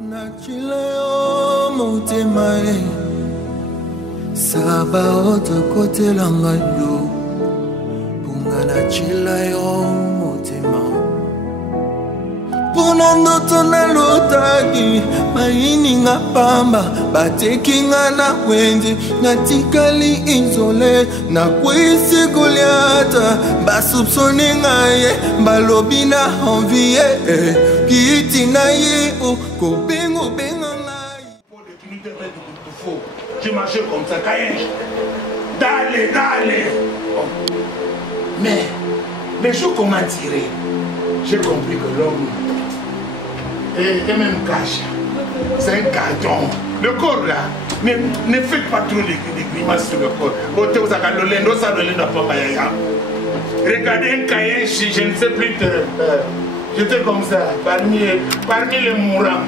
Nachileo motemae Saba oto kote langayo Bunga nachileo motema Puna ndoto na lotaki Maini nga pamba Bateki nga na wenji Natikali inzole Na kwisi Goliata Basupsone nga ye Balobi na envie Kiti na ye Kobengo benga ngai. Pour les tenues de mettre du faux, j'ai marché comme ça, Kayesh. D'aller. Mais les jours qu'on m'a tiré, j'ai compris que l'homme est même cache. C'est un carton. Le corps là, ne faites pas trop des grimaces sur le corps. Regardez un Kayesh, je ne sais plus. J'étais comme ça, parmi les mourants.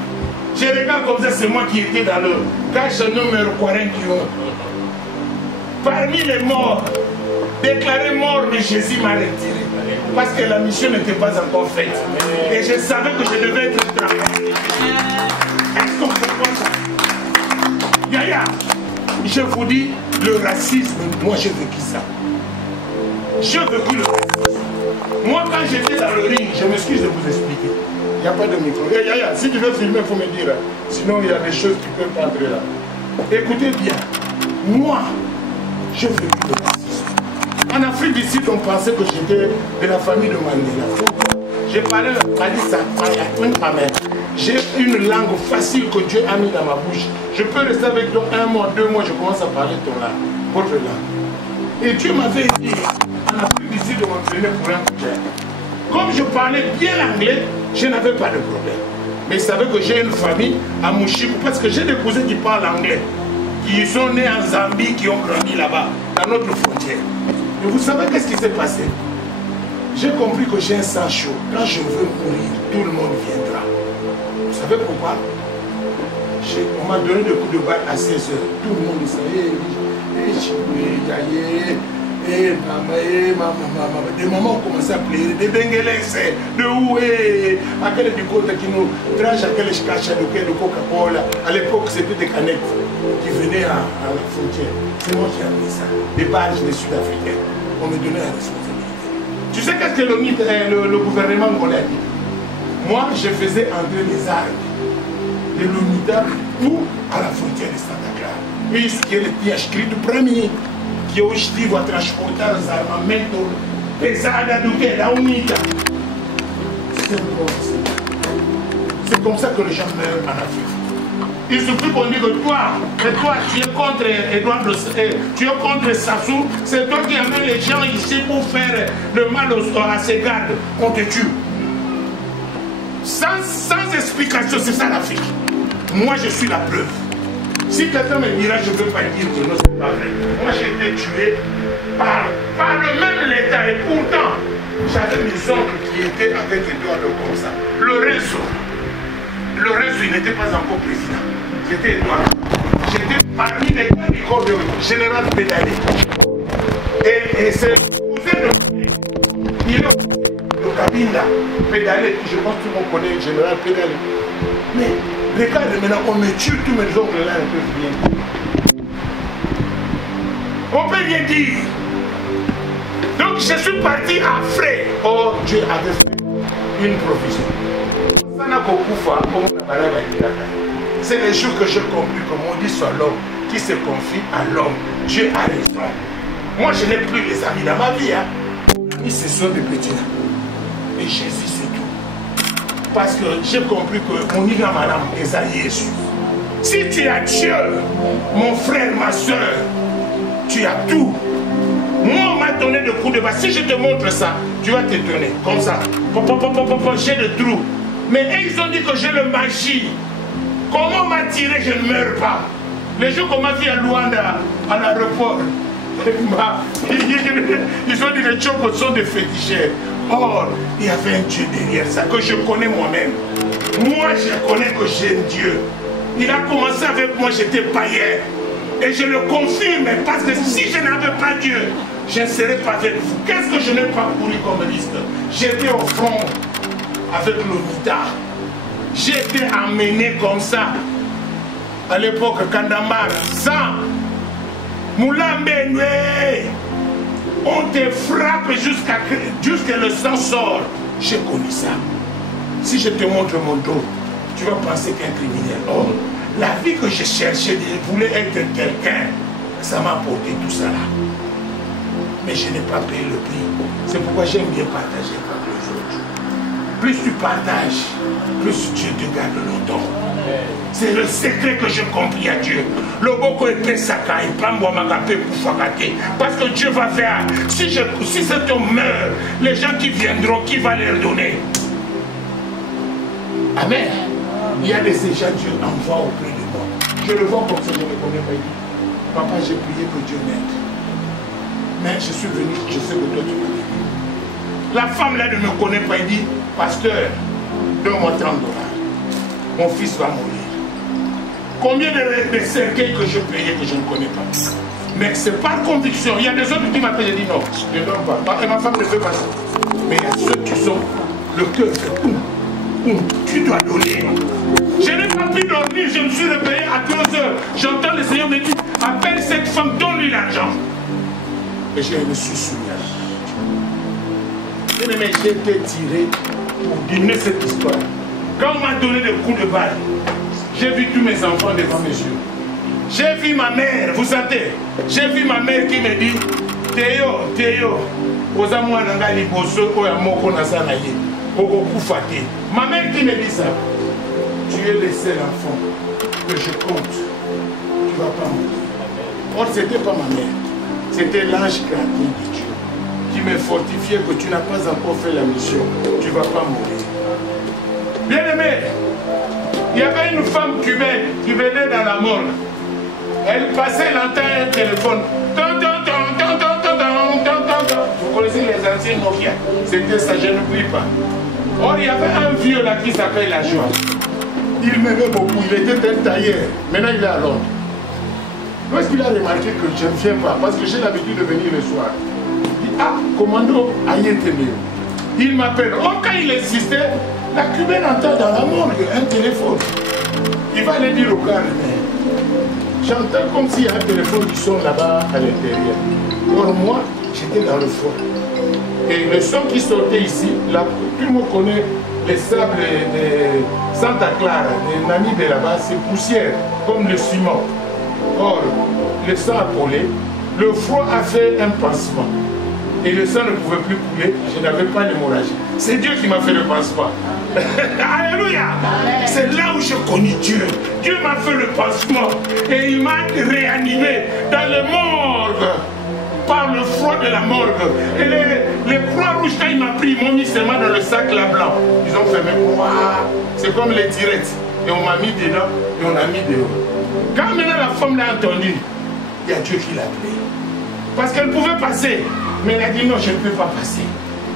Je regarde comme ça, c'est moi qui étais dans le cache numéro 41. Parmi les morts, déclaré mort, mais Jésus m'a retiré. Parce que la mission n'était pas encore faite. Et je savais que je devais être travaillé. Est-ce qu'on peut voir ça? Yaya, je vous dis, le racisme, moi j'ai vécu ça. J'ai vécu le racisme. Moi, quand j'étais dans le ring, je m'excuse de vous expliquer. Il n'y a pas de micro. Yaya, si tu veux filmer, il faut me dire. Sinon, il y a des choses qui peuvent pas entrer là. Écoutez bien. Moi, je vécu le racisme. En Afrique du Sud, on pensait que j'étais de la famille de Mandela. J'ai parlé le Kalissa, j'ai une langue facile que Dieu a mis dans ma bouche. Je peux rester avec toi 1 mois, 2 mois, je commence à parler ton langue, votre langue. Et Dieu m'avait dit, en Afrique du Sud, de m'entraîner pour un projet. Comme je parlais bien l'anglais, je n'avais pas de problème. Mais il savait que j'ai une famille à Mouchikou, parce que j'ai des cousins qui parlent anglais, qui sont nés en Zambie, qui ont grandi là-bas, dans notre frontière. Et vous savez qu'est-ce qui s'est passé? J'ai compris que j'ai un sang chaud. Quand je veux mourir, tout le monde viendra. Vous savez pourquoi? On m'a donné des coups de balle à 16 heures. Tout le monde disait, des mamans ont commencé à pleurer, des benguelès, de où est, à quel du côté qui nous trache, à quel cache de Coca-Cola. À l'époque, c'était des canettes qui venaient à la frontière. C'est moi qui ai amené ça. Des badges des Sud-Africains. On me donnait la responsabilité. Tu sais qu'est-ce que le gouvernement congolais a dit? Moi, je faisais entrer les armes de l'UNITA ou à la frontière de Santa Clara. Et ce qui est le piège du premier. Que hoje estive a transportar os armamentos pesados do que da UNITA. C'est comme ça que les gens meurent en Afrique. Il suffit qu'on dise que toi, tu es contre Edouard, tu es contre Sassou, c'est toi qui amènes les gens ici pour faire le mal à ses gardes, on te tue. Sans explication, c'est ça l'Afrique. Moi je suis la preuve. Si quelqu'un me dira, je ne peux pas dire que non, c'est pas vrai. Moi, j'ai été tué par le même l'État. Et pourtant, j'avais mes oncles qui étaient avec Edouard comme ça. Lorenzo, il n'était pas encore président. J'étais Edouard. J'étais parmi les gars du corps de général Pédalé. Et c'est le cousin de... Il est de Kabinda. Pédalé, je pense que tout le monde connaît le général Pédalé. Mais... regarde, maintenant on me tue, tous mes oncles là ne peuvent rien dire. On peut rien dire. Donc je suis parti à frais. Oh, Dieu avait fait une provision. C'est les jours que j'ai compris que mon Dieu soit l'homme qui se confie à l'homme. Dieu a raison. Moi je n'ai plus les amis dans ma vie. Les amis ce sont des petits. Et Jésus c'est tout. Parce que j'ai compris que mon ira madame est à Jésus. Si tu as Dieu, mon frère, ma soeur, tu as tout. Moi, on m'a donné de coups de bas. Si je te montre ça, tu vas t'étonner. Comme ça. J'ai le trou. Mais ils ont dit que j'ai le magie. Comment on m'a tiré, je ne meurs pas. Les jours qu'on m'a vu à Luanda, à l'aéroport, ils ont dit que les chocos sont des féticheurs. Or, il y avait un Dieu derrière ça, que je connais moi-même. Moi, je connais que j'ai un Dieu. Il a commencé avec moi, j'étais païen. Et je le confirme, parce que si je n'avais pas Dieu, je ne serais pas avec vous. Qu'est-ce que je n'ai pas couru comme liste? J'étais au front avec l'ONITA. J'ai été emmené comme ça. À l'époque, Kandamar, sans Moulambe, on te frappe jusqu'à que le sang sort. J'ai connu ça. Si je te montre mon dos, tu vas penser qu'un criminel. Oh, la vie que je cherchais, je voulais être quelqu'un. Ça m'a apporté tout ça là. Mais je n'ai pas payé le prix. C'est pourquoi j'aime bien partager avec les autres. Plus tu partages, plus Dieu te garde longtemps. C'est le secret que je confie à Dieu. Le boko est pesaka, il prend moi magapé pour fagater. Parce que Dieu va faire. Si cet homme meurt, les gens qui viendront, qui va leur donner? Amen. Il y a de ces gens, Dieu envoie auprès de moi. Je le vois comme ça, je ne le connais pas. Il dit, papa, j'ai prié que Dieu m'aide. Mais je suis venu, je sais que toi tu m'as dit. La femme là ne me connaît pas, il dit, pasteur, donne-moi 30 $. Mon fils va mourir. Combien de cercueils que je payais que je ne connais pas? Mais c'est par conviction. Il y a des autres qui m'appellent et disent non, je ne donne pas. Et ma femme ne fait pas ça. Mais il y a ceux qui sont, le cœur fait tu dois donner. Je n'ai pas pu dormir, je me suis réveillé à 2 heures. J'entends le Seigneur me dire, appelle cette femme, donne-lui l'argent. Et je me suis soumis. J'ai été tiré pour dîner cette histoire. Quand on m'a donné des coups de balle, j'ai vu tous mes enfants devant mes yeux. J'ai vu ma mère, vous savez, j'ai vu ma mère qui me dit, Théo, ma mère qui me dit ça, tu es le seul enfant que je compte, tu ne vas pas mourir. Or, ce n'était pas ma mère, c'était l'ange créateur de Dieu qui me fortifiait que tu n'as pas encore fait la mission, tu ne vas pas mourir. Bien aimé, il y avait une femme cubaine qui venait dans la mort. Elle passait longtemps un téléphone. Vous connaissez les anciens Nokia? C'était ça, je n'oublie pas. Or, il y avait un vieux là qui s'appelle La Joie. Il m'aimait beaucoup, il était un tailleur. Maintenant, il est à Londres. Où est-ce qu'il a remarqué que je ne viens pas? Parce que j'ai l'habitude de venir le soir. Il dit, ah, commando, Ayeteme. Il m'appelle. Oh, quand il insistait, la cubaine entend dans la morgue un téléphone. Il va aller dire au gars, mais j'entends comme s'il y a un téléphone qui sonne là-bas à l'intérieur. Or, moi, j'étais dans le froid. Et le son qui sortait ici, là, tout le monde connaît les sables de Santa Clara, les Namibes là-bas, c'est poussière, comme le ciment. Or, le sang a collé, le froid a fait un pansement. Et le sang ne pouvait plus couler, je n'avais pas d'hémorragie. C'est Dieu qui m'a fait le pansement. Alléluia! C'est là où j'ai connu Dieu. Dieu m'a fait le pansement et il m'a réanimé dans le morgue. Par le froid de la morgue. Et les croix rouges, quand il m'a pris, ils m'ont mis seulement dans le sac là blanc. Ils ont fait, mais quoi? C'est comme les tirettes. Et on m'a mis dedans et on a mis dehors. Quand maintenant la femme l'a entendu, il y a Dieu qui l'a appelé. Parce qu'elle pouvait passer. Mais elle a dit non, je ne peux pas passer.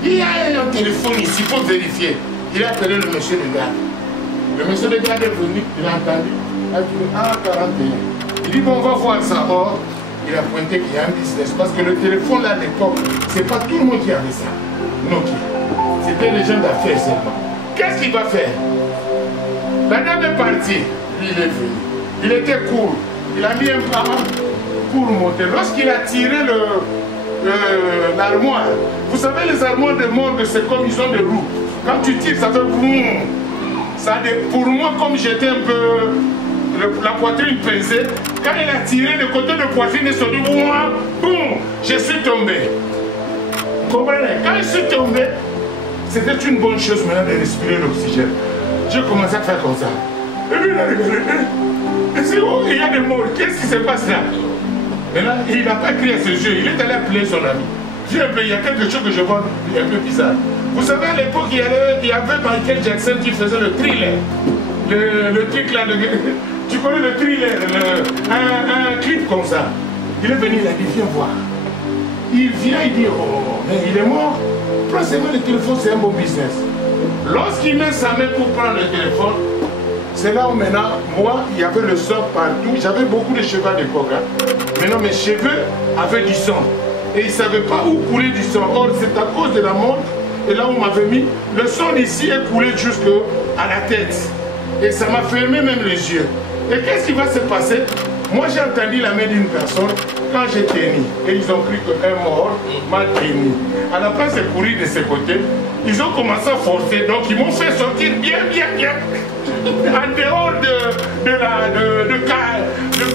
Il y a un téléphone ici, il faut vérifier. Il a appelé le monsieur de garde. Le monsieur de garde est venu, il a entendu. Il a dit, ah, 41. Il dit, bon, on va voir ça. Or, il a pointé qu'il y a un business. Parce que le téléphone là à l'époque, c'est pas tout le monde qui avait ça. Nokia. C'était les gens d'affaires seulement. Qu'est-ce qu'il va faire? La dame est partie. Lui, il est venu. Il était court. Il a mis un pas pour monter. Lorsqu'il a tiré l'armoire, vous savez, les armoires de morgue, c'est comme ils ont des roues. Quand tu tires, ça fait boum. Ça, pour moi, comme j'étais un peu la poitrine pesée, quand il a tiré, le côté de poitrine est sorti, boum, je suis tombé. Vous comprenez? Quand je suis tombé, c'était une bonne chose maintenant de respirer l'oxygène. J'ai commencé à faire comme ça. Et puis il a regardé. Et c'est où il y a des morts? Qu'est-ce qui se passe là? Et là, il n'a pas crié à ses yeux, il est allé appeler son ami. Il y a quelque chose que je vois un peu bizarre. Vous savez, à l'époque, il y avait Michael Jackson qui faisait le thriller. Le truc là, tu connais le thriller, un clip comme ça. Il est venu, il a dit, viens voir. Il vient, il dit, oh, mais il est mort. Prends seulement le téléphone, c'est un bon business. Lorsqu'il met sa main pour prendre le téléphone, c'est là où maintenant, moi, il y avait le sang partout. J'avais beaucoup de cheveux à l'époque. Hein. Maintenant, mes cheveux avaient du sang. Et ils ne savaient pas où couler du sang. Or, c'est à cause de la montre. Et là où on m'avait mis, le sang ici est coulé jusqu'à la tête. Et ça m'a fermé même les yeux. Et qu'est-ce qui va se passer? Moi, j'ai entendu la main d'une personne quand j'étais né. Et ils ont cru qu'un mort m'a béni. À la place de courir de ce côté, ils ont commencé à forcer. Donc, ils m'ont fait sortir bien. En dehors de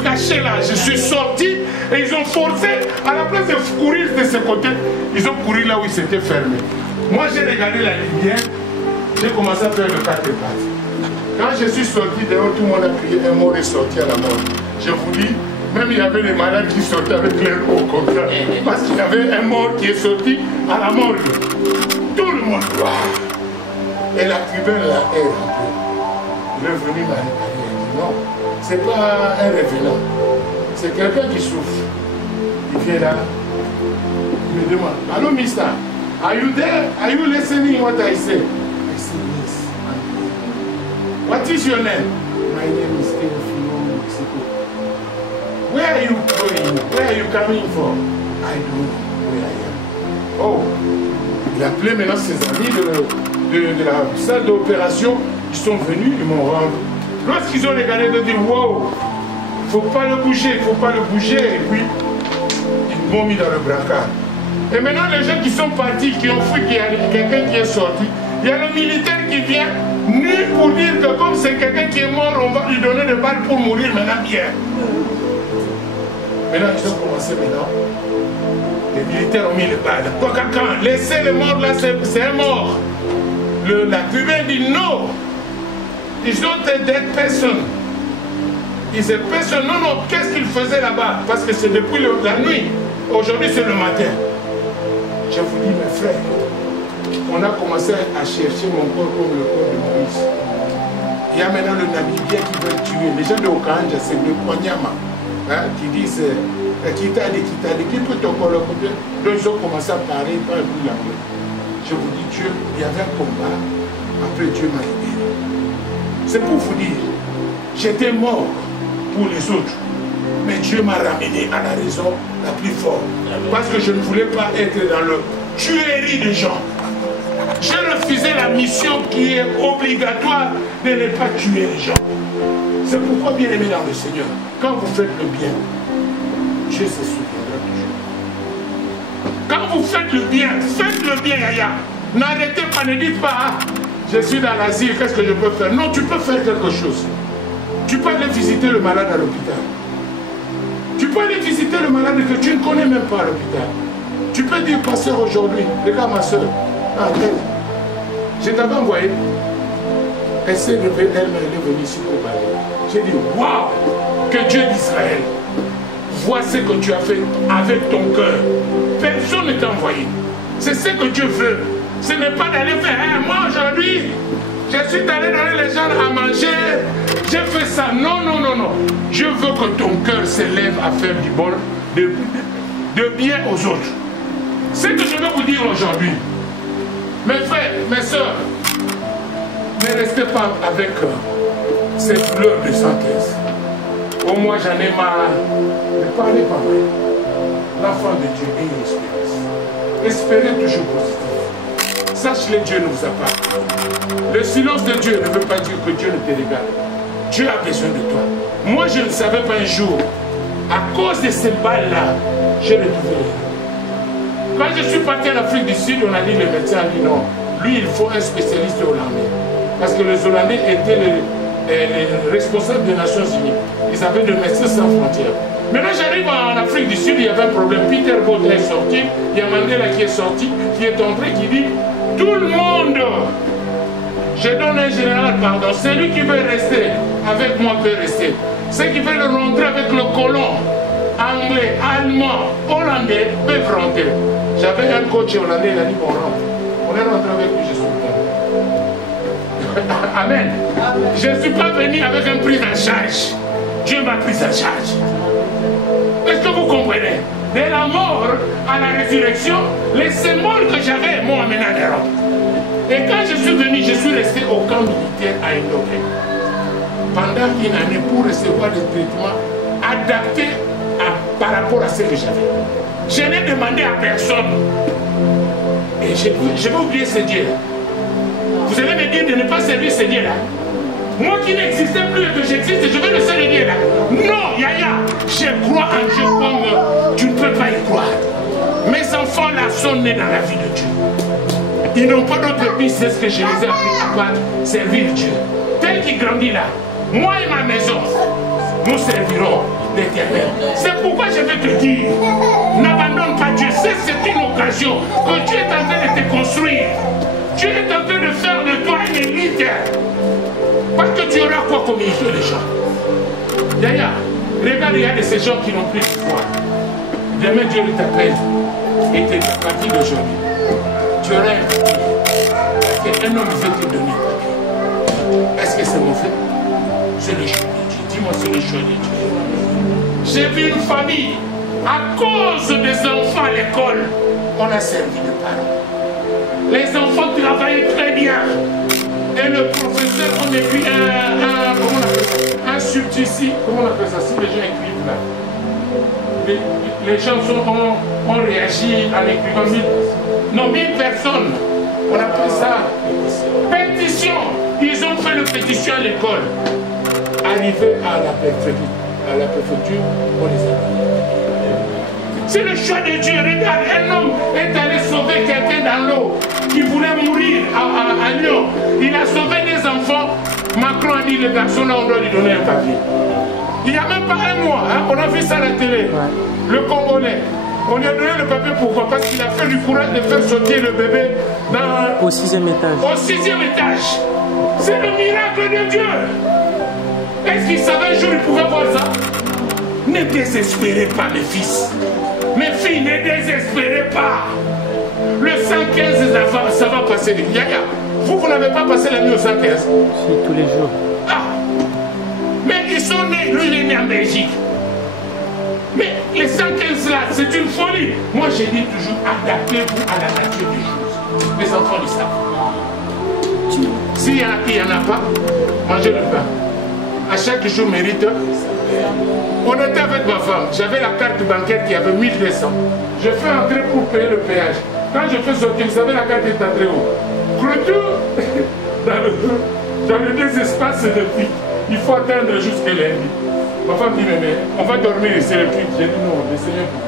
cacher là, je suis sorti et ils ont forcé. À la place de courir de ce côté, ils ont couru là où ils s'étaient fermés. Moi, j'ai regardé la lumière, j'ai commencé à faire le 4 et 4. Quand je suis sorti dehors, tout le monde a crié, un mort est sorti à la mort. Je vous dis, même il y avait des malades qui sortaient avec leur eau comme ça. Parce qu'il y avait un mort qui est sorti à la morgue. Tout le monde, waouh! Et la tribune là est remplie. Il est venu m'a réparé. Il dit non, c'est pas un revenant. C'est quelqu'un qui souffre. Il vient là. Il me demande, allô, mister, are you there? Are you listening what I say? I say yes. What is your name? My name is Teofilo Mexico. Where are you going? Where are you coming from? I don't know where I am. Oh, il a appelé maintenant ses amis de la salle d'opération. Ils sont venus, ils m'ont rendu. Lorsqu'ils ont regardé, ils ont dit wow, il ne faut pas le bouger, il ne faut pas le bouger. Et puis, ils m'ont mis dans le brancard. Et maintenant, les gens qui sont partis, qui ont fui, qu'il y a quelqu'un qui est sorti, il y a le militaire qui vient, nu pour dire que comme c'est quelqu'un qui est mort, on va lui donner des balles pour mourir maintenant bien. Maintenant, ils ont commencé maintenant. Les militaires ont mis les balles. Quand laissez les morts là, c'est un mort. La tribune dit non. Ils ont des dead personnes. Ils disent personne. Non, qu'est-ce qu'ils faisaient là-bas? Parce que c'est depuis la nuit. Aujourd'hui, c'est le matin. Je vous dis, mes frères, on a commencé à chercher mon corps comme le corps de Moïse. Il y a maintenant le Namibien qui veut tuer. Les gens de Okanja, c'est le Konyama, hein, qui disent qui peut ton corps le côté. Donc ils ont commencé à parler, pas lui la main. Je vous dis, Dieu, il y avait un combat. Après, Dieu m'a aidé. C'est pour vous dire, j'étais mort pour les autres. Mais Dieu m'a ramené à la raison la plus forte. Parce que je ne voulais pas être dans le tuerie des gens. J'ai refusé la mission qui est obligatoire de ne pas tuer les gens. C'est pourquoi, bien aimé dans le Seigneur, quand vous faites le bien, Dieu se souviendra toujours. Quand vous faites le bien, Yaya. N'arrêtez pas, ne dites pas, ah, je suis dans l'asile, qu'est-ce que je peux faire? Non, tu peux faire quelque chose. Tu peux aller visiter le malade à l'hôpital. Tu peux aller visiter le malade que tu ne connais même pas à l'hôpital. Tu peux dire, pasteur, aujourd'hui, regarde ma soeur, je t'avais envoyé. Elle s'est levée, elle est venue ici pour parler. J'ai dit, waouh, que Dieu d'Israël voit ce que tu as fait avec ton cœur. Personne ne t'a envoyé. C'est ce que Dieu veut. Ce n'est pas d'aller faire, hein, moi aujourd'hui, je suis allé donner les gens à manger, j'ai fait ça. Non. Je veux que ton cœur s'élève à faire du bon, de bien aux autres. Ce que je veux vous dire aujourd'hui, mes frères, mes soeurs, ne restez pas avec cette douleur de synthèse. Au moins j'en ai marre. Ne parlez pas mal. L'enfant de Dieu est espérance. Espérez toujours positif. Sache-le, Dieu ne vous a pas. Le silence de Dieu ne veut pas dire que Dieu ne te regarde. Dieu a besoin de toi. Moi, je ne savais pas un jour, à cause de ces balles-là, j'ai retrouvé. Quand je suis parti en Afrique du Sud, on a dit, le médecin a dit non, lui, il faut un spécialiste hollandais. Parce que les Hollandais étaient les responsables des Nations Unies. Ils avaient des médecins sans frontières. Maintenant, j'arrive en Afrique du Sud, il y avait un problème. Peter Bott est sorti, il y a Mandela qui est sorti, qui est entré, qui dit tout le monde, je donne un général, pardon, celui qui veut rester avec moi peut rester. Ceux qui veulent rentrer avec le colon, anglais, allemand, hollandais, peuvent rentrer. J'avais un coach hollandais, il a dit bon, rentre. On est rentré avec lui, je suis venu. Amen. Je ne suis pas venu avec un prise en charge. Dieu m'a pris en charge. Est-ce que vous comprenez? De la mort à la résurrection, les symboles que j'avais m'ont amené à l'Europe. Et quand je suis venu, je suis resté au camp militaire à Indopé pendant une année pour recevoir des traitements adaptés par rapport à ce que j'avais. Je n'ai demandé à personne. Et je vais oublier ce Dieu-là. Vous allez me dire de ne pas servir ce Dieu-là. Moi qui n'existais plus et que j'existe, je vais le saluer là. Non, Yaya, je crois en Dieu comme tu ne peux pas y croire. Mes enfants là sont nés dans la vie de Dieu. Ils n'ont pas d'autre business que je les ai appris à part servir Dieu. Tel qu'il grandit là, moi et ma maison, nous servirons l'Éternel. C'est pourquoi je vais te dire, n'abandonne pas Dieu. C'est une occasion que Dieu est en train de te construire. Dieu est en train de faire de toi une élite. Parce que tu auras quoi communiquer les gens. Yaya, regarde, il y a de ces gens qui n'ont plus d'espoir. Demain, Dieu t'appelle et te dit à partir d'aujourd'hui, tu auras un papier. Un homme veut te donner un papier. Est-ce que c'est mon fait? C'est le choix de Dieu. Dis-moi, c'est le choix de Dieu. J'ai vu une famille, à cause des enfants à l'école, on a servi de parents. Les enfants travaillaient très bien. Et le professeur, on écrit comment on appelle ça? Un subtilité. Comment on appelle ça? Si les gens écrivent là. Les gens ont réagi en écrivant 1000 personnes. On appelle ça pétition. Ils ont fait le pétition à l'école. Arrivé à la préfecture, on les a donné. C'est le choix de Dieu. Regarde, un homme est allé sauver quelqu'un dans l'eau qui voulait mourir à Lyon. Il a sauvé des enfants. Macron a dit, le garçon là, on doit lui donner un papier. Il n'y a même pas un mois, hein, on a vu ça à la télé. Le Congolais. On lui a donné le papier, pourquoi? Parce qu'il a fait du courage de faire sortir le bébé au 6e étage. Au 6e étage. C'est le miracle de Dieu. Est-ce qu'il savait un jour il pouvait voir ça? Ne désespérez pas, mes fils. Mes filles, ne désespérez pas. Le 115, ça va passer. Yaya, vous n'avez pas passé la nuit au 115? Si, tous les jours. Ah. Mais ils sont nés, lui il est né en Belgique. Mais les 115 là, c'est une folie. Moi j'ai dit toujours, adaptez-vous à la nature des choses. Les enfants le savent. S'il n'y en a pas, mangez le pain. À chaque jour mérite. On était avec ma femme, j'avais la carte bancaire qui avait 1200. Je fais entrer pour payer le péage. Quand je fais sortir, vous savez la carte est entrée où? Retour dans le désespace de prix. Il faut attendre jusqu'à lundi. Ma femme dit, mais on va dormir ici le prix. J'ai dit non, le Seigneur pour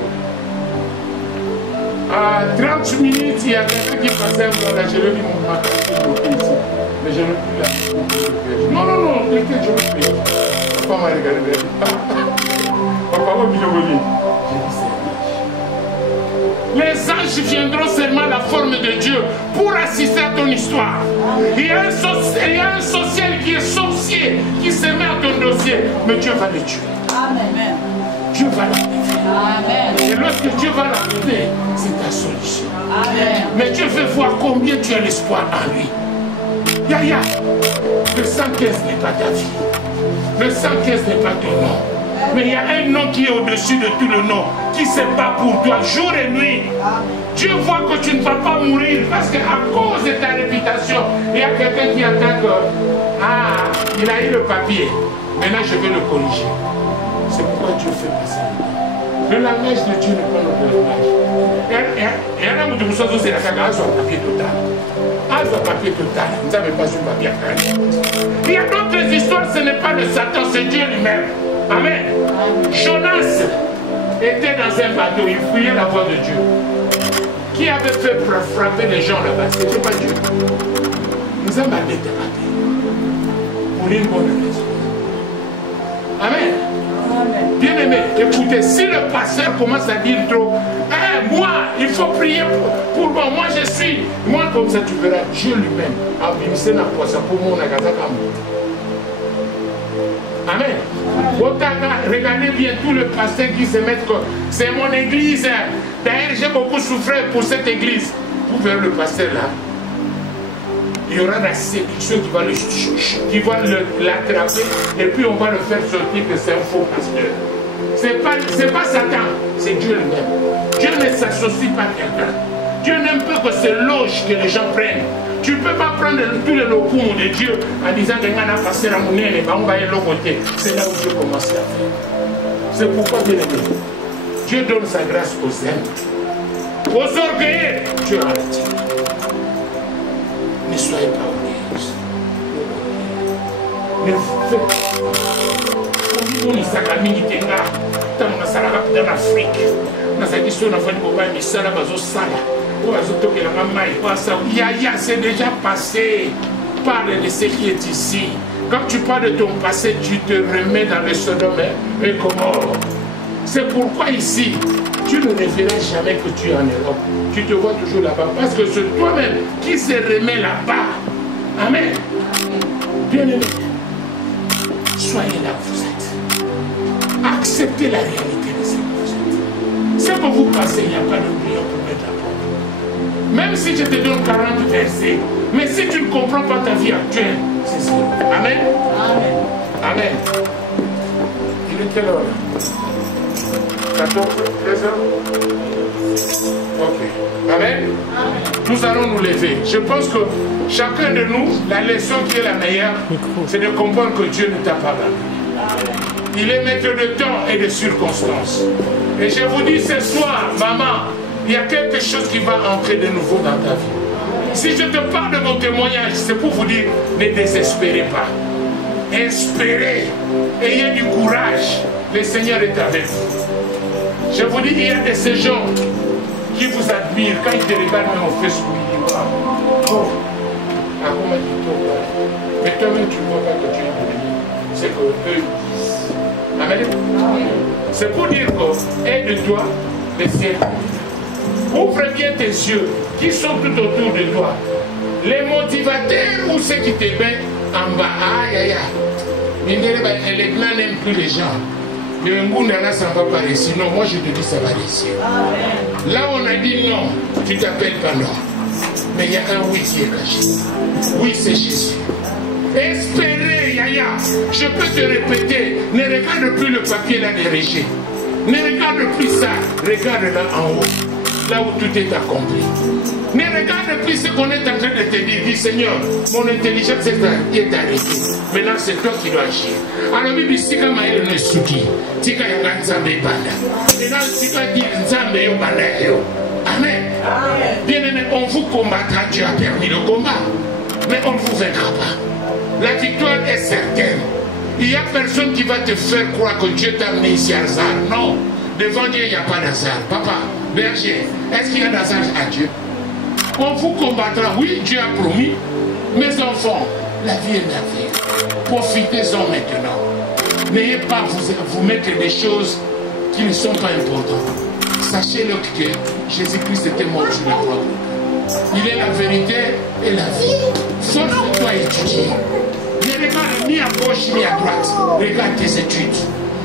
à 30 minutes, il y a quelqu'un qui passait un peu là, je lui ai dit, mon matin, je ici. Mais je ne plus la. Non, non, non, t'inquiète, je vais payer. Ma femme m'a regardé. Papa, on dit, j'ai dit, les anges viendront seulement à la forme de Dieu pour assister à ton histoire. Il y a un social qui est sorcier, qui se met à ton dossier, mais Dieu va le tuer. Amen. Dieu va l'enlever. Et lorsque Dieu va l'enlever, c'est ta solution. Amen. Mais Dieu veut voir combien tu as l'espoir en lui. Yaya, le 115 n'est pas ta vie. Le 115 n'est pas ton nom. Mais il y a un nom qui est au-dessus de tout le nom, qui se bat pour toi jour et nuit. Dieu voit que tu ne vas pas mourir parce qu'à cause de ta réputation, il y a quelqu'un qui attend que, ah, il a eu le papier. Maintenant, je vais le corriger. C'est pourquoi Dieu fait passer le langage de Dieu n'est pas notre langage. Et un homme de vous c'est la caméra sur un papier total. Ah, sur un papier total. Vous n'avez pas sur papier à il y a d'autres histoires, ce n'est pas le Satan, c'est Dieu lui-même. Amen. Jonas était dans un bateau, il fouillait la voix de Dieu. Qui avait fait frapper les gens là-bas? C'était pas Dieu. Nous avons été ratés pour une bonne raison. Amen. Bien aimé, écoutez, si le pasteur commence à dire trop, moi, il faut prier pour moi, moi je suis, moi comme ça tu verras Dieu lui-même a ministré dans quoi ça pour moi. Amen. Regardez bien tous les pasteurs qui se mettent comme c'est mon église. D'ailleurs, j'ai beaucoup souffert pour cette église. Vous verrez le pasteur là. Il y aura la séduction qui va l'attraper et puis on va le faire sortir que c'est un faux pasteur. C'est pas Satan, c'est Dieu lui-même. Dieu ne s'associe pas à quelqu'un. Dieu n'aime pas que c'est loge que les gens prennent. Tu ne peux pas prendre tous les locaux de Dieu en disant que on a passé la monnaie et on va aller de l'autre côté. C'est là où Dieu commence à faire. C'est pourquoi, bien aimé, Dieu donne sa grâce aux humbles. Aux orgueilleux, Dieu en retire. Ne soyez pas orgueilleux. On y s'agamine dans Afrique. Yaya, c'est déjà passé. Parle de ce qui est ici. Quand tu parles de ton passé, tu te remets dans le Sodome et Gomorrhe. C'est pourquoi ici, tu ne reverras jamais que tu es en Europe. Tu te vois toujours là-bas. Parce que c'est toi-même qui se remet là-bas. Amen. Bien-aimés, soyez là où vous êtes. Acceptez la réalité de ce que vous êtes. Ce que vous passez, il n'y a pas de prière pour mettre la porte. Même si je te donne 40 versets, mais si tu ne comprends pas ta vie actuelle, c'est ça. Amen. Amen. Amen. Il est quelle heure là? 14, 13 heures? Ok. Amen. Nous allons nous lever. Je pense que chacun de nous, la leçon qui est la meilleure, c'est de comprendre que Dieu ne t'a pas abandonné. Il est maître de temps et de circonstances. Et je vous dis ce soir, maman, il y a quelque chose qui va entrer de nouveau dans ta vie. Si je te parle de mon témoignage, c'est pour vous dire, ne désespérez pas. Espérez, ayez du courage. Le Seigneur est avec vous. Je vous dis, il y a de ces gens qui vous admirent. Quand ils te regardent même au Facebook, ils disent, oh, mais toi-même, tu ne vois pas que tu es béni. C'est que eux disent. Amen. C'est pour dire que, aide-toi, le ciel. Ouvre bien tes yeux, qui sont tout autour de toi. Les motivateurs ou ceux qui te mettent en bas. Aïe, aïe, aïe. Les blancs n'aiment plus les gens. Le Ngounana, ça ne va pas réussir. Non, moi je te dis, ça va réussir. Là, on a dit non, tu t'appelles pas non. Mais il y a un oui qui est caché. Oui, c'est Jésus. Espérez, Yaya. Je peux te répéter, ne regarde plus le papier là des régies. Ne regarde plus ça. Regarde là en haut, là où tout est accompli. Ne regarde plus ce qu'on est en train de te dire. Dis Seigneur, mon intelligence est arrêtée. Maintenant c'est toi qui dois agir. Alors Bibi Sika Maël ne suki. Tika Yanga Nzambe Banda. Maintenant Sika dit Nzambe Yo Banda Yo. Amen. Bien aimé, on vous combattra. Dieu a permis le combat. Mais on ne vous vaincra pas. La victoire est certaine. Il n'y a personne qui va te faire croire que Dieu t'a amené ici à hasard. Non. Devant Dieu, il n'y a pas d'hasard. Papa, berger, est-ce qu'il y a d'hasard à Dieu? On vous combattra. Oui, Dieu a promis. Mes enfants, la vie est merveilleuse. Profitez-en maintenant. N'ayez pas vous mettre des choses qui ne sont pas importantes. Sachez-le que Jésus-Christ était mort sur la croix. Il est la vérité et la vie. Sauf que toi étudier. Ne regarde ni à gauche ni à droite. Regarde tes études.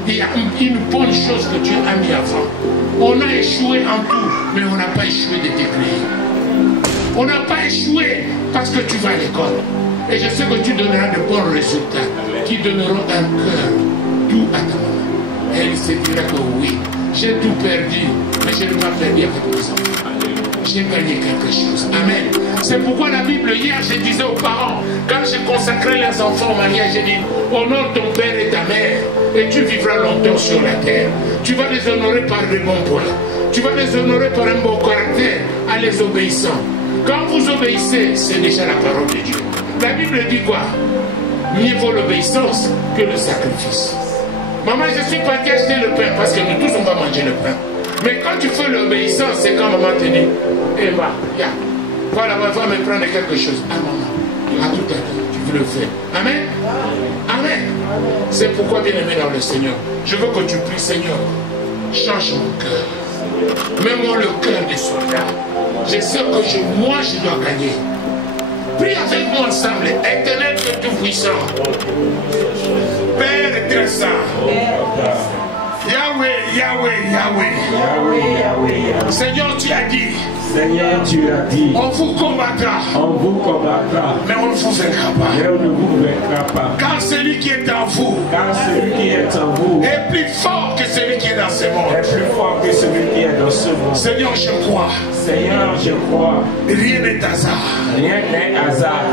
Il y a une bonne chose que Dieu a mis avant. On a échoué en tout, mais on n'a pas échoué de t'écrire. On n'a pas échoué parce que tu vas à l'école. Et je sais que tu donneras de bons résultats qui donneront un cœur tout à ta maman. Et il se dira que oui, j'ai tout perdu, mais je ne vais pas perdu avec mes enfants. J'ai gagné quelque chose. Amen. C'est pourquoi la Bible, hier, je disais aux parents, quand j'ai consacré les enfants au mariage, j'ai dit, honore ton père et ta mère, et tu vivras longtemps sur la terre. Tu vas les honorer par de bons points. Tu vas les honorer par un bon caractère, en les obéissant. Quand vous obéissez, c'est déjà la parole de Dieu. La Bible dit quoi? Mieux vaut l'obéissance que le sacrifice. Maman, je suis parti acheter le pain, parce que nous tous, on va manger le pain. Mais quand tu fais l'obéissance, c'est quand maman te dit, Emma, viens, voilà, va me prendre quelque chose. Ah maman, à tout à l'heure, tu veux le faire. Amen. Amen. C'est pourquoi, bien aimé dans le Seigneur, je veux que tu pries, Seigneur, change mon cœur. Mets-moi le cœur des soldats. Je sais que moi, je dois gagner. Prie avec moi ensemble. Éternel Dieu Tout-Puissant. Père très saint. Yahweh, Yahweh, Yahweh. Yahweh. Seigneur, tu as dit. Seigneur, tu as dit. On vous combattra. On vous combattra. Mais on ne vous vaincra pas. Mais on ne vous vaincra pas. Car celui qui est en vous. Car celui qui est en vous est plus fort que celui qui est dans ce monde. est plus fort que celui qui est dans ce monde. Seigneur, je crois. Seigneur, je crois. Rien n'est hasard. Rien n'est hasard.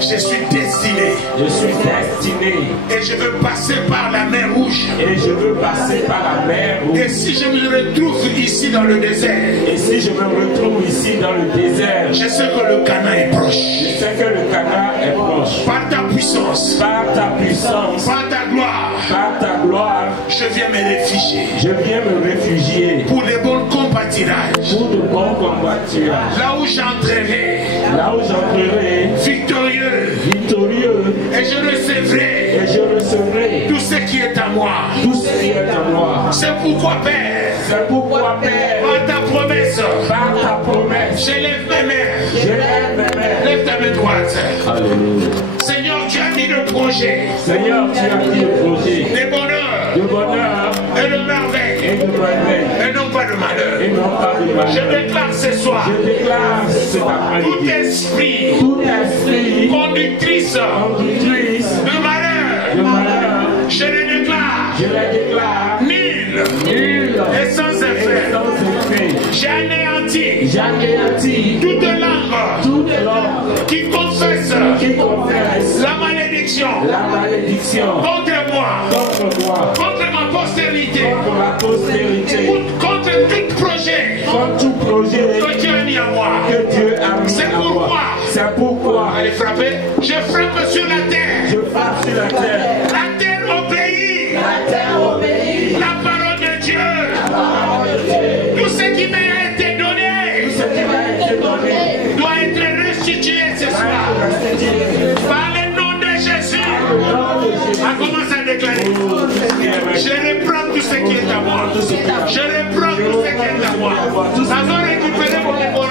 Je suis destiné. Je suis destiné. Et je veux passer par la mer rouge. Et je veux passer par la mer rouge. Et si je me retrouve ici dans le désert. Et si je me retrouve ici dans le désert. Je sais que le Canaan est proche. Je sais que le Canaan est proche. Par ta puissance. Par ta puissance. Par ta gloire. Par ta gloire. Je viens me réfugier. Je viens me réfugier. Pour les bons compatriotes. Pour de bons compatriotes. Là où j'entrerai. Là où j'entrerai. Victorieux. Victorieux. Et je recevrai. Et je recevrai. Tout ce qui est à moi. Tout ce qui est à moi. C'est pourquoi, Père. C'est pourquoi, Père. Par ta promesse. Par ta promesse. Je lève mes mains. Je lève mes mains. Lève ta main droite. Alléluia. Seigneur, tu as mis le projet. Seigneur, tu as mis le projet. De bonheur. De bonheur. Et de merveille. Et de merveille. Et non pas de malheur. Et non pas de malheur. Je déclare ce soir. Je déclare cet Tout après-midi. esprit. Tout esprit. Conductrice. Conductrice. De malheur. De malheur. Je le déclare. Je les déclare. Nul. Nul. Et sans effet. Et sans effet. J'anéantis. J'anéantis. Toute langue. Toute langue. Qui confesse. Qui confesse. La malédiction. La malédiction. Contre moi. Contre moi. Contre ma postérité. Contre ma postérité. Contre tout projet. Contre tout projet. Que Dieu a mis à moi. Que Dieu a mis C'est à pourquoi. moi. C'est pourquoi. Allez frapper. Je frappe sur la terre. Je frappe sur la terre. La terre obéit. La terre obéit. La parole de Dieu. La parole de Dieu. Tout ce qui m'a été donné. Tout ce qui m'a été donné Doit être restitué ce soir. Par le nom de Jésus. On commence à déclarer. Je reprends tout ce qui est à moi. Je reprends tout ce qui est à moi. Ça doit récupérer mon amour.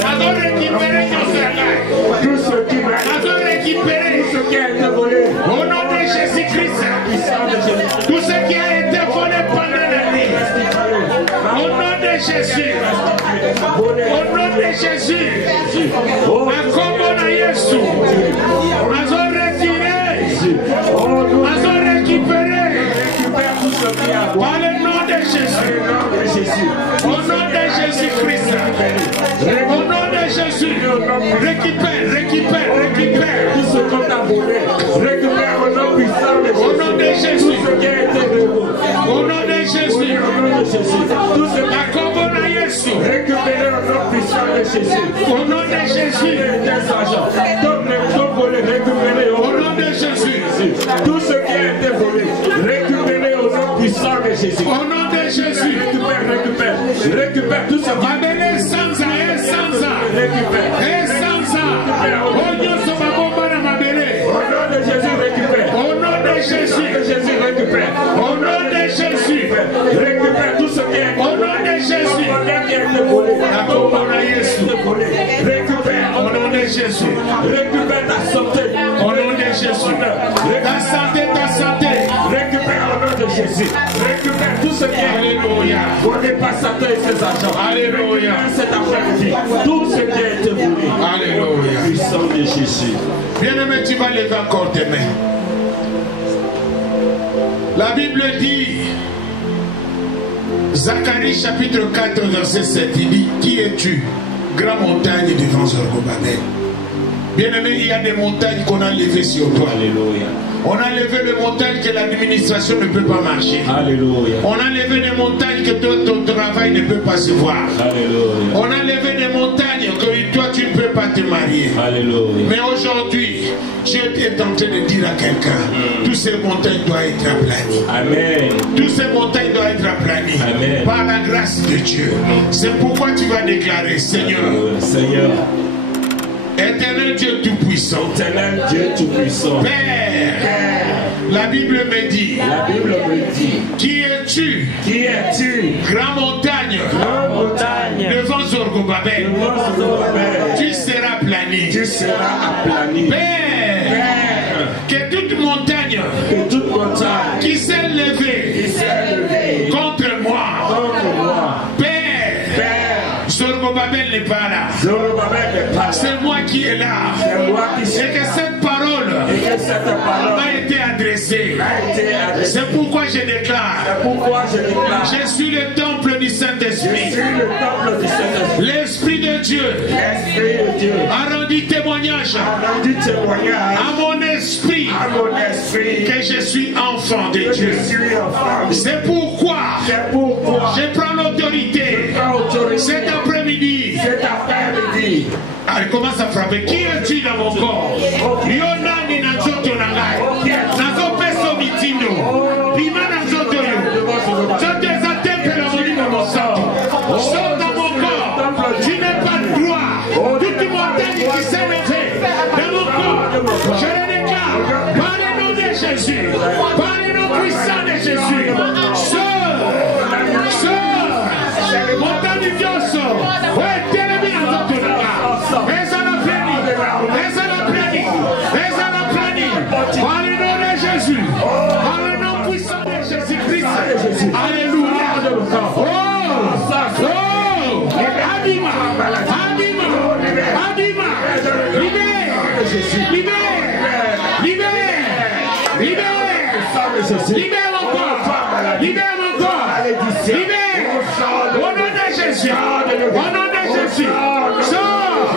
Ça doit récupérer mon salaire. Tout ce qui m'a Ça doit récupérer. Tout ce qui a été volé. Au nom de Jésus-Christ. Tout ce qui a été volé pendant la nuit. Au nom de Jésus. Au nom de Jésus. Makombo na Yesu. Mazo retiré. Mazo récupéré. Par le nom de Jésus. Au nom de Jésus-Christ. Au nom de Jésus. Récupère. Tout ce qu'on t'a volé. Récupère au nom puissant de Jésus. Au nom de Jésus. Tout ce qui a été volé. Au nom de Jésus. Au nom de Jésus. Tout ce qui Makombo na Yesu. récupéré au nom puissant de Jésus. Au nom de Jésus. Des argents. Tout volé, récupéré Au nom de Jésus. Tout ce qui a été volé, récupéré au nom puissant de Jésus. Au nom de Jésus. Récupère tout ce qui Abele sanza, sanza. récupère. Sanza. Onyo sobabomba na mabele. Au nom de Jésus, récupère. Au nom de Jésus. Jésus, récupère. Au nom de Jésus. Récupère tout ce qui est Au nom de Jésus. volé. Récupère. Au nom de Jésus. Récupère ta santé. Au nom de Jésus. Ta santé. Récupère au nom de Jésus. Récupère tout ce qui est Alléluia. volé par Satan et ses agents. Alléluia. Cet après-midi, tout ce qui a été volé. Alléluia. Puissant de Jésus. Bien-aimé, tu vas lever encore tes mains. La Bible dit, Zacharie chapitre 4 verset 7, il dit, qui es-tu, grande montagne devant Zorobabel? Bien-aimé, il y a des montagnes qu'on a levées sur toi. Alléluia. On a levé des montagnes que l'administration ne peut pas marcher. Alléluia. On a levé des montagnes que ton travail ne peut pas se voir. Alléluia. On a levé des montagnes que toi tu ne peux pas te marier. Alléluia. Mais aujourd'hui, Dieu est en train de dire à quelqu'un, toutes ces montagnes doivent être aplanies. Amen. Toutes ces montagnes doivent être aplanies. Amen. Par la grâce de Dieu. C'est pourquoi tu vas déclarer, Seigneur, Seigneur, Éternel Dieu Tout-Puissant, Éternel Dieu Tout-Puissant, Père, la Bible me dit, la Bible me dit, qui es-tu, qui es-tu, grande montagne, grande montagne, devant Zorobabel, devant Zorobabel, tu seras plani. tu seras aplani. Père, que toute montagne Que toute montagne qui s'est qui levée s'est levée contre moi, contre moi, Père, Zorobabel n'est pas là. Zorobabel n'est pas là. C'est moi qui est là. C'est moi qui suis Et que là. cette parole Et que m'a été adressée. C'est pourquoi je déclare. Je suis le temple du Saint-Esprit. L'Esprit de Dieu a rendu témoignage à mon esprit que je suis enfant de Dieu. C'est pourquoi je prends l'autorité cet après-midi. Elle commence à frapper. Qui es-tu dans mon corps? Yonani Nazoto Nagai. Nazo Peso Mitindo. Bima Nazoto Yo. Je désattends la molie de mon sang. Sors dans mon corps. Tu n'es pas de droit. Toute montagne qui s'est levée dans mon corps. Je le déclare. Par le nom de Jésus. Par le nom puissant de Jésus. Sors. Sors. Montagne du Dieu sort. Ouais, télévis Nazoto Nagai. Par le nom de Jésus, par le nom puissant de Jésus-Christ. Alléluia. Oh, Abima, Abima, Abima, libère, libère, libère mon corps, libère mon corps, libère, au nom de Jésus, au nom de Jésus, sors,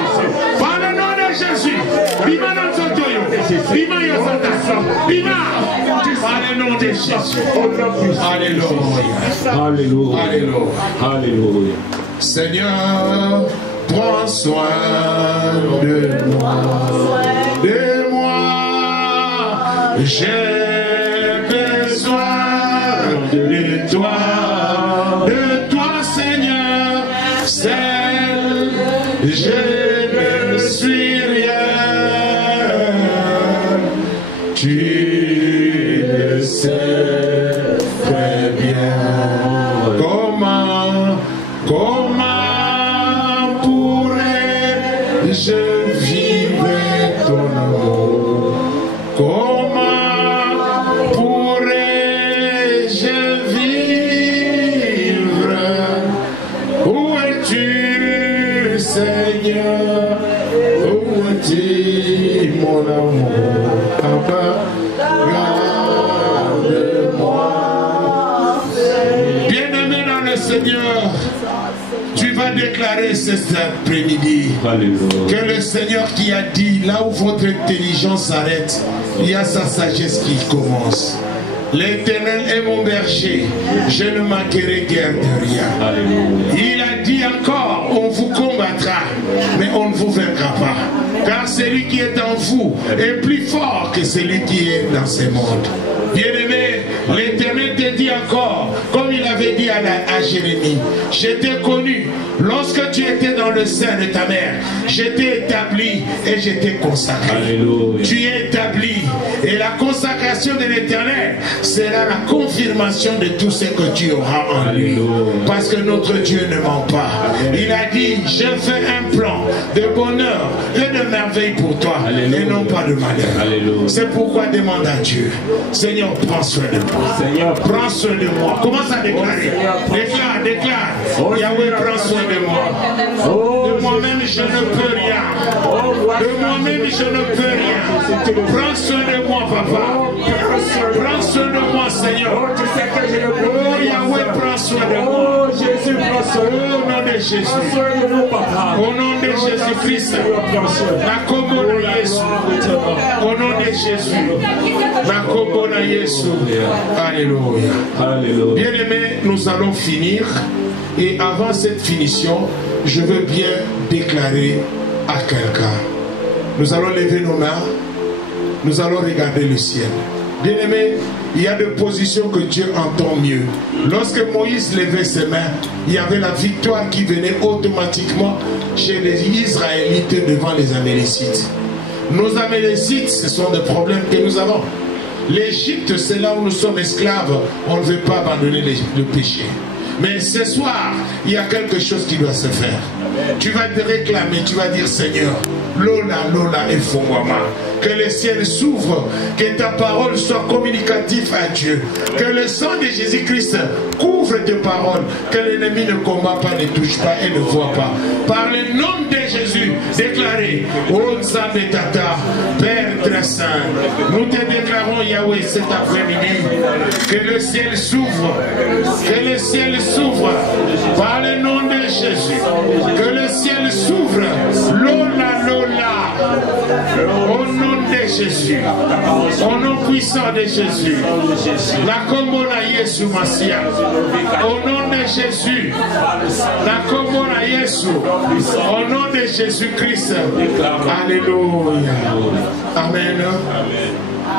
par le nom de Jésus, Bima dans son toyo, Bima Yosata, Bima, par le nom de Jésus, Alléluia, Alléluia, Alléluia, Alléluia. Seigneur, prends soin de moi, j'ai besoin de toi, Seigneur, seul, je ne suis rien, tu le sais très bien. Comment pourrais-je vivre ton amour? Comment pourrais-je vivre? Où es-tu, Seigneur? Où es-tu, mon amour? Papa, garde-moi. Bien-aimé dans le Seigneur, tu vas déclarer cet après-midi que le Seigneur qui a dit, là où votre intelligence s'arrête, il y a sa sagesse qui commence. L'Éternel est mon berger, je ne manquerai guère de rien. Il a dit encore, on vous combattra, mais on ne vous vaincra pas. Car celui qui est en vous est plus fort que celui qui est dans ce monde. Bien-aimé, l'Éternel te dit encore, comme il avait dit à Jérémie, je t'ai connu lorsque tu étais dans le sein de ta mère, je t'ai établi et je t'ai consacré. Alléluia. Tu es établi et la consacration de l'Éternel sera la confirmation de tout ce que tu auras en lui. Alléluia. Parce que notre Dieu ne ment pas. Il a dit, je fais un plan de bonheur et de merveille pour toi. Alléluia. Et non pas de malheur. C'est pourquoi demande à Dieu, Seigneur, prends soin de moi. Seigneur, prends soin de moi. Commence à déclarer. Déclare, déclare. Yahweh, prends soin de moi. De moi-même, je ne peux rien. De moi-même, je ne peux rien. Prends soin de moi, papa. Prends soin de moi, Seigneur. Oh, Yahweh, prends soin de moi. Jésus, prends soin de moi. Au nom de Jésus. Au nom de Jésus-Christ. Au nom de Jésus. Alléluia. Bien-aimés, nous allons finir. Et avant cette finition, je veux bien déclarer à quelqu'un. Nous allons lever nos mains. Nous allons regarder le ciel. Bien-aimés, il y a des positions que Dieu entend mieux. Lorsque Moïse levait ses mains, il y avait la victoire qui venait automatiquement chez les Israélites devant les Amélécites. Nos Amélécites, ce sont des problèmes que nous avons. L'Égypte, c'est là où nous sommes esclaves. On ne veut pas abandonner le péché. Mais ce soir, il y a quelque chose qui doit se faire. Tu vas te réclamer, tu vas dire, Seigneur, Lola, Lola et Fongwama. Que le ciel s'ouvre, que ta parole soit communicative à Dieu. Que le sang de Jésus-Christ couvre tes paroles. Que l'ennemi ne combat pas, ne touche pas et ne voit pas. Par le nom de Jésus, déclaré, ô Nzambe Tata, Père très saint, nous te déclarons Yahweh cet après-midi. Que le ciel s'ouvre. Que le ciel s'ouvre. Par le nom de Jésus. Que le ciel s'ouvre. Lola, Lola. Au nom de Jésus, au nom puissant de Jésus, la Komona Yesu Masia, au nom de Jésus, la Komona Yesu, au nom de Jésus-Christ, alléluia, amen.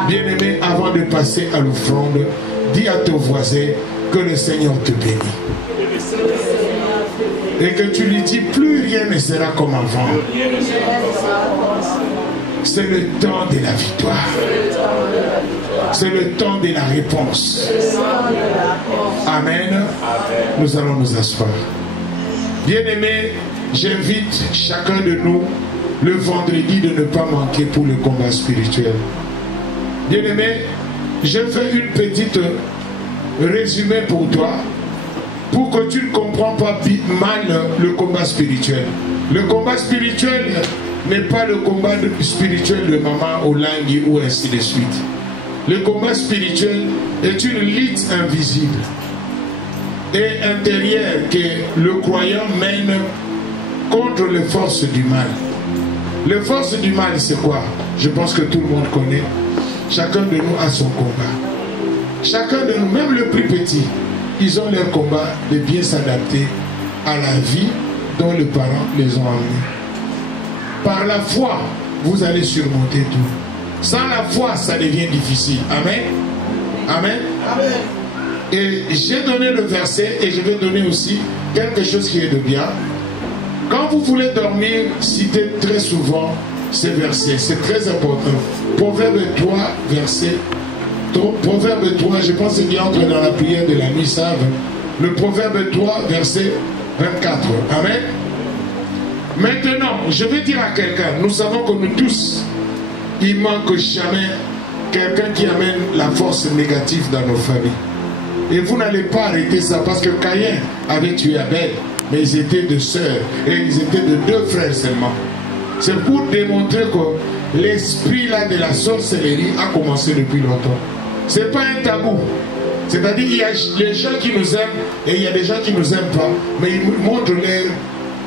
Bien-aimé, avant de passer à l'offrande, dis à ton voisin que le Seigneur te bénit. Et que tu lui dis, plus rien ne sera comme avant. C'est le temps de la victoire. C'est le temps de la réponse. Amen. Nous allons nous asseoir. Bien-aimés, j'invite chacun de nous le vendredi de ne pas manquer pour le combat spirituel. Bien-aimés, je fais une petite résumé pour toi, pour que tu ne comprends pas mal le combat spirituel. Le combat spirituel n'est pas le combat spirituel de Maman Olangi ou ainsi de suite. Le combat spirituel est une lutte invisible et intérieure que le croyant mène contre les forces du mal. Les forces du mal, c'est quoi? Je pense que tout le monde connaît. Chacun de nous a son combat. Chacun de nous, même le plus petit, ils ont leur combat de bien s'adapter à la vie dont les parents les ont amenés. Par la foi, vous allez surmonter tout. Sans la foi, ça devient difficile. Amen. Amen. Amen. Et j'ai donné le verset et je vais donner aussi quelque chose qui est de bien. Quand vous voulez dormir, citez très souvent ces versets. C'est très important. Proverbe 3, verset. Proverbe 3, je pense qu'il entre dans la prière de la nuit, savent. Le Proverbe 3, verset 24. Amen. Maintenant, je vais dire à quelqu'un, nous savons que nous tous, il manque jamais quelqu'un qui amène la force négative dans nos familles. Et vous n'allez pas arrêter ça parce que Caïn avait tué Abel, mais ils étaient deux sœurs et ils étaient de deux frères seulement. C'est pour démontrer que l'esprit là de la sorcellerie a commencé depuis longtemps. Ce n'est pas un tabou. C'est-à-dire qu'il y a les gens qui nous aiment et il y a des gens qui ne nous aiment pas, mais ils montrent leur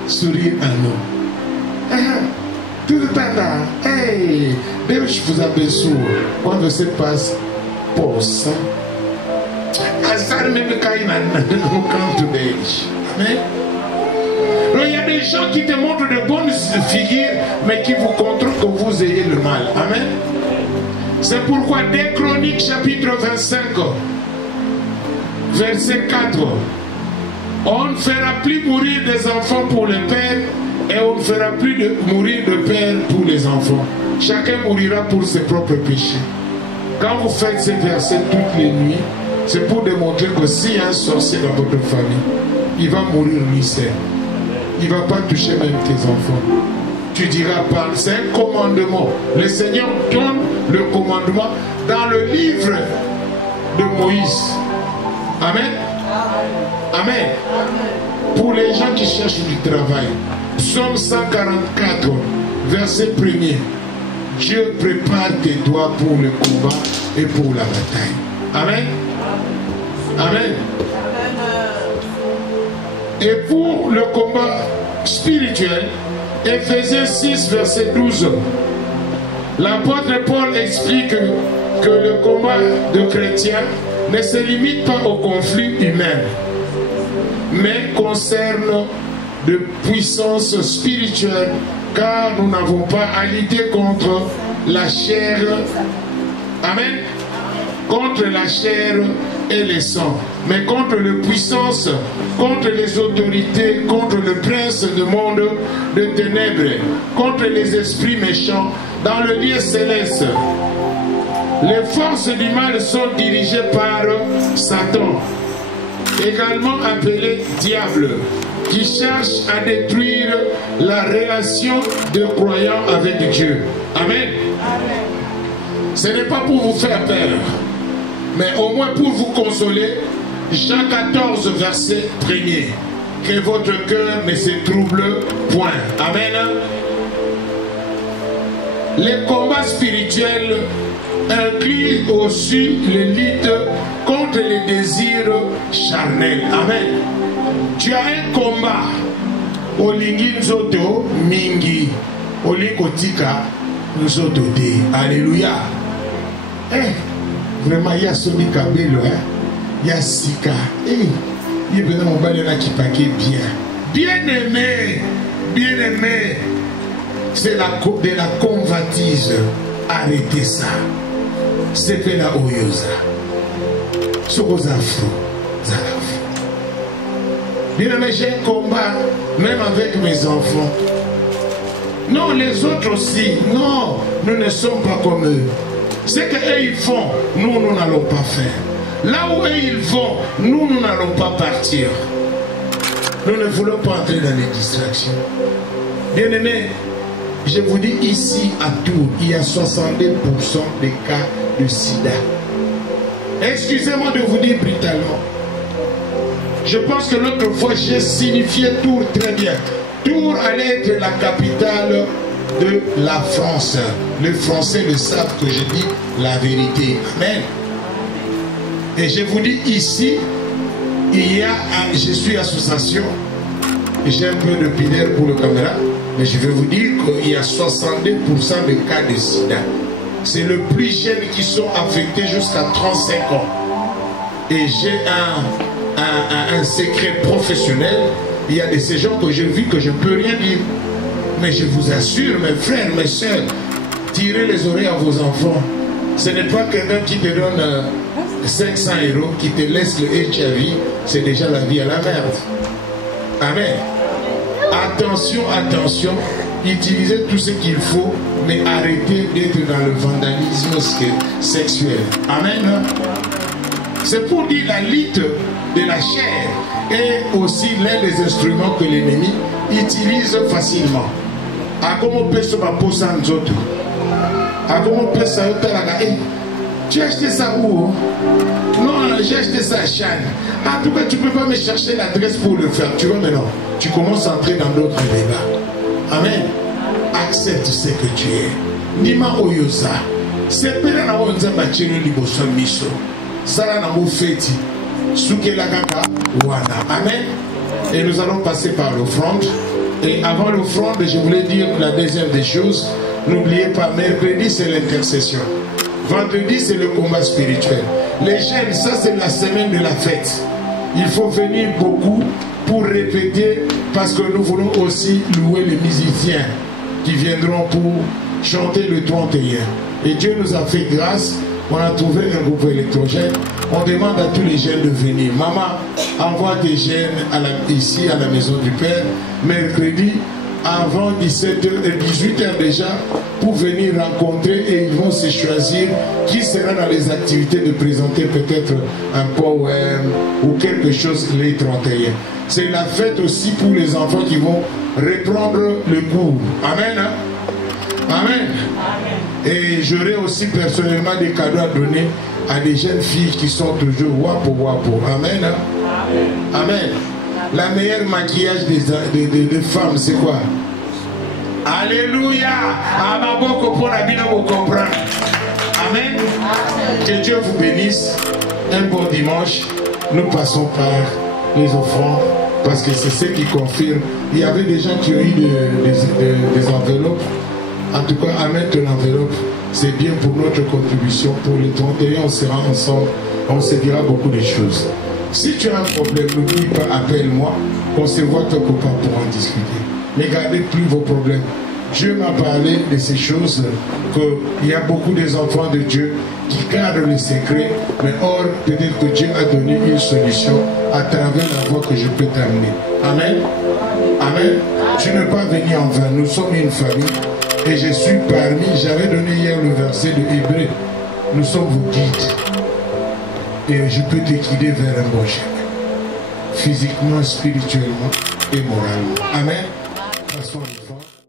sourire à nous. Tout le temps là, hey, Deus vous abençoe. Quando você passe, poça. Azar mesmo cai no canto deles. Amen. Il y a des gens qui te montrent de bonnes figures, mais qui vous contrôlent que vous ayez le mal. Amen. C'est pourquoi dès Chroniques chapitre 25, verset 4, on ne fera plus mourir des enfants pour le père et on ne fera plus mourir de père pour les enfants. Chacun mourira pour ses propres péchés. Quand vous faites ces versets toutes les nuits, c'est pour démontrer que s'il y a un sorcier dans votre famille, il va mourir lui seul. Il ne va pas toucher même tes enfants. Tu diras pas, c'est un commandement. Le Seigneur donne le commandement dans le livre de Moïse. Amen. Amen. Pour les gens qui cherchent du travail, Psaume 144, verset 1er. Dieu prépare tes doigts pour le combat et pour la bataille. Amen. Amen. Et pour le combat spirituel, Éphésiens 6, verset 12, l'apôtre Paul explique que le combat de chrétiens ne se limite pas au conflit humain, mais concerne de puissance spirituelle, car nous n'avons pas à lutter contre la chair, amen, contre la chair et le sang, mais contre les puissances, contre les autorités, contre le prince du monde de ténèbres, contre les esprits méchants dans le lieu céleste. Les forces du mal sont dirigées par Satan, également appelé diable, qui cherchent à détruire la relation des croyants avec Dieu. Amen. Ce n'est pas pour vous faire peur, mais au moins pour vous consoler. Jean 14, verset 1er. Que votre cœur ne se trouble point. Amen. Les combats spirituels incluent aussi les luttes contre les désirs charnels. Amen. Tu as un combat. Olingi nzoto mingi. Olingo tika nzoto te. Alléluia. Vraiment, il y a Soni Kabelo, il y a Sika. Il y a mon balena qui paquet bien. Bien aimé. Bien aimé. C'est de la convoitise. Arrêtez ça. C'est fait la oyosa. Sur vos afro. Bien aimé, j'ai un combat, même avec mes enfants. Non, les autres aussi. Non, nous ne sommes pas comme eux. Ce qu'eux ils font, nous n'allons pas faire. Là où eux ils vont, nous n'allons pas partir. Nous ne voulons pas entrer dans les distractions. Bien aimé, je vous dis ici à Tours, il y a 62% des cas de sida. Excusez-moi de vous dire brutalement. Je pense que l'autre fois j'ai signifié Tours très bien. Tours allait être la capitale de la France. Les Français le savent que je dis la vérité. Amen. Et je vous dis ici, il y a, je suis association, j'ai un peu de pinaire pour le caméra, mais je vais vous dire qu'il y a 62% de cas de sida. C'est le plus jeune qui sont affectés jusqu'à 35 ans. Et j'ai un secret professionnel. Il y a de ces gens que j'ai vus que je ne peux rien dire. Mais je vous assure, mes frères, mes soeurs, tirez les oreilles à vos enfants. Ce n'est pas quelqu'un qui te donne 500 €, qui te laisse le HIV, c'est déjà la vie à la merde. Amen. Attention, attention, utilisez tout ce qu'il faut, mais arrêtez d'être dans le vandalisme sexuel. Amen. C'est pour dire la lutte de la chair est aussi l'un des instruments que l'ennemi utilise facilement. A comment peut se poser en zoto? A comment peut se tu as acheté ça où? Non, j'ai acheté ça à Chine. En tout cas, tu ne peux pas me chercher l'adresse pour le faire. Tu vois maintenant, tu commences à entrer dans d'autres débats. Amen. Accepte ce que tu es. Nima oyosa. C'est pas la onza bachelo liboso miso. Sala na mo feti. Souke la kaka wana. Amen. Et nous allons passer par l'offrande. Et avant l'offrande, je voulais dire la deuxième des choses. N'oubliez pas, mercredi c'est l'intercession. Vendredi c'est le combat spirituel. Les jeunes, ça c'est la semaine de la fête. Il faut venir beaucoup pour répéter parce que nous voulons aussi louer les musiciens qui viendront pour chanter le 31. Et Dieu nous a fait grâce. On a trouvé un groupe électrogène. On demande à tous les jeunes de venir. Maman, envoie des jeunes ici à la maison du Père, mercredi, avant 17h et 18h déjà, pour venir rencontrer et ils vont se choisir qui sera dans les activités de présenter peut-être un poème ou quelque chose les 31. C'est la fête aussi pour les enfants qui vont reprendre le cours. Amen. Hein? Amen. Et j'aurai aussi personnellement des cadeaux à donner à des jeunes filles qui sont toujours wapo wapo. Amen. Amen. La meilleure maquillage des femmes, c'est quoi? Alléluia. Amaboko pour la bien vous comprendre. Amen. Que Dieu vous bénisse. Un bon dimanche. Nous passons par les offrandes parce que c'est ce qui confirme. Il y avait des gens qui ont eu des enveloppes. En tout cas, amène ton enveloppe. C'est bien pour notre contribution. Pour les 31, on sera ensemble. On se dira beaucoup de choses. Si tu as un problème, n'oublie pas, appelle-moi. On se voit ton copain pour en discuter. Ne gardez plus vos problèmes. Dieu m'a parlé de ces choses, qu'il y a beaucoup des enfants de Dieu qui gardent les secrets, mais or, peut-être que Dieu a donné une solution à travers la voie que je peux t'amener. Amen. Amen. Tu n'es pas venu en vain. Nous sommes une famille. Et je suis parmi, j'avais donné hier le verset de Hébreu. Nous sommes vos guides. Et je peux te guider vers un bon chemin. Physiquement, spirituellement. et moralement. Amen. Passons une fois.